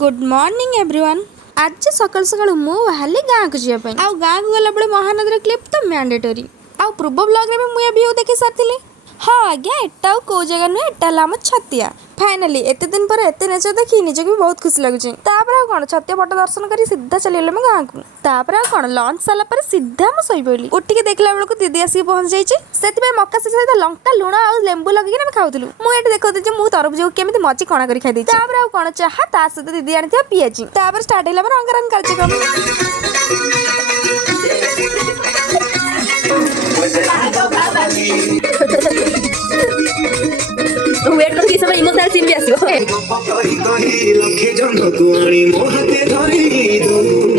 Good morning everyone. आज सकाल सकाल मु बाहर गाँ को जावाई आ गाँ को गला बेले महानदी क्लिप तो मैंडेटरी आ पूर्व ब्लॉग रे मुझे व्यू देखी सारी। हाँ आज्ञा एटा कौ जगह नुहे एटा आम छतिया। फाइनाली एत दिन पर एत नेचर देखी निजक भी बहुत खुशी लगुच। कौन छतिया पट दर्शन कर सीधा चलीगल गाँ को। कौन लंच सारापर सीधा मुझे शोई पड़ी। उठिक देखला बेलू दीदी आसिक पहुंच जाइए। मका सहित लंका लुण आ लेंबू लगे खाऊलु। मुझे देखी मु तरबूज को केमी मची कणा कर खाई कौन चाहा ता सहित दीदी आनी पियाजी। स्टार्ट है रंगारंग कार्यक्रम। वेट कर समय इमोशनल सीन भी आसीबो।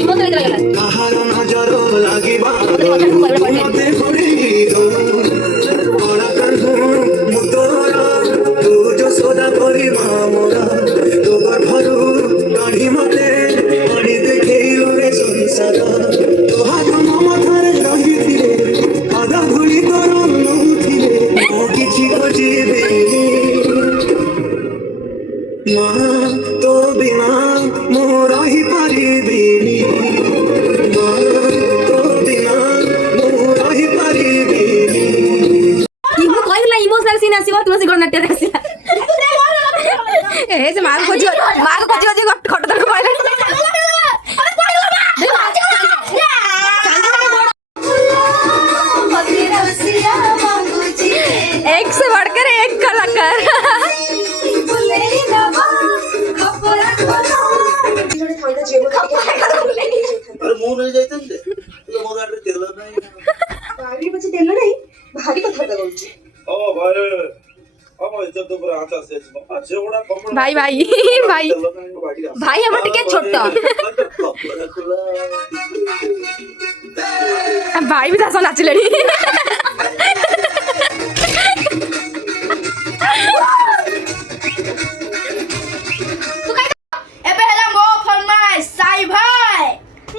इमोशनल तो बिना मोरा ही परिदिनी तो बिना मोरा ही परिदिनी इमो कहला इमोशनल सीन आसीबो तुलसी गणनाट्य आसीला। ए से मार खोजियो जे खट तक पाइला। एक से बढ़कर एक कलाकार। अरे मुंह मिल जाते हैं तो मोर गाड़ी तेल नहीं गाड़ी बचे तेल नहीं भारी कथा था बोलছি ओ भाई हम इज्जत तो पूरा हाथ से अच्छे बड़ा कम भाई भाई भाई भाई हम टिके छोटा भाई भी दास नाचलेनी।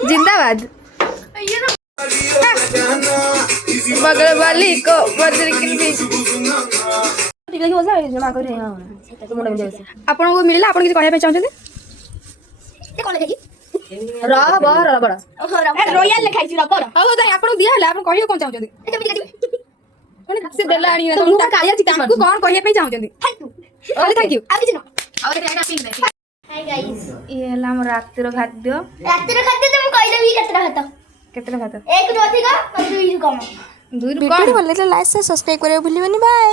जिंदाबाद। बगल वाली को बदल आपन को मिलला आपन किसी कहया पे चाहते ते कोन देखि रबड़ रॉयल लिखाई छी रबड़ हां तो आपन दिया हला आपन कहियो कोन चाहते ए केमि काटिबे कोन से देला आनी ना तुम कालिया छी को कोन कहया पे चाहते। थैंक यू ओले थैंक यू आ किछ न और एटा पिन दे। हाय गाइस ये हला हम रातिर खाद्य तुम कहि देबी केतरा खाता एक दो अधिक 2 कम लाइक से सब्सक्राइब करे भूलिबनी। बाय।